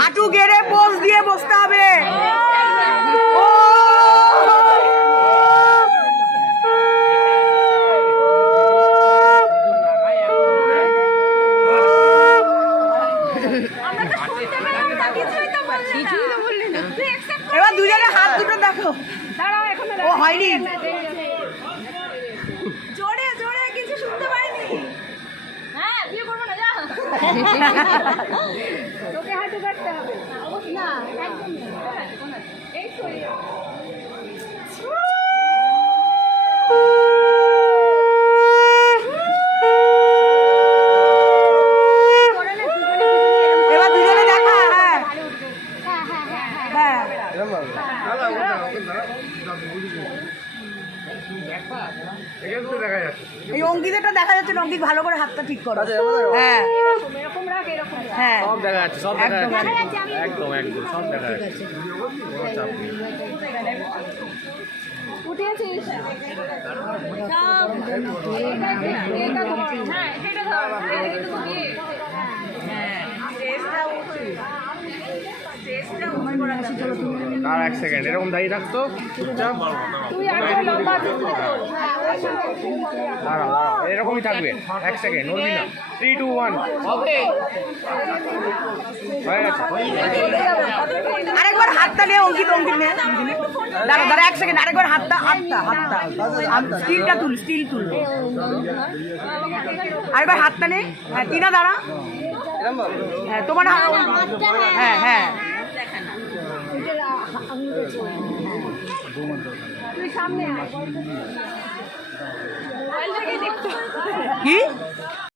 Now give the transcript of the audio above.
হাঁটু গেড়ে পোজ দিয়ে বসতে হবে। এবার দুজনে হাত দুটো দেখো। ও হয়নি, জোরে জোরে কিছু শুনতে পাইনি। হ্যাঁ বিয়ে করবো না, যা তোকে হাঁটু কাটতে হবে না, একদম এই তো। এবার দুজনে দেখা। হ্যাঁ এই অঙ্কিতটা দেখা যাচ্ছে। অঙ্কিত ভালো করে হাতটা ঠিক করো। হ্যাঁ হ্যাঁ সব দেখা যাচ্ছে, সব দেখা যাচ্ছে, একদম একদম সব দেখা যাচ্ছে। উঠেছিস আর এক সেকেন্ড এরকম দাঁড়িয়ে থাকতো চুপচাপ, এরকমই থাকবে। এক সেকেন্ড নড়বি না। 3, 2, 1 হয়ে গেছে। আরেকবার হাতটা নিয়ে অঙ্কিত, অঙ্কিত নিয়ে দাঁড়া দাঁড়া এক সেকেন্ড। আরেকবার হাতটা হাতটা হাতটা স্টিলটা তুল, স্টিল তুল। আরেকবার হাতটা নে। হ্যাঁ টিনা দাঁড়া। হ্যাঁ তোমার হ্যাঁ হ্যাঁ তুই সামনে কি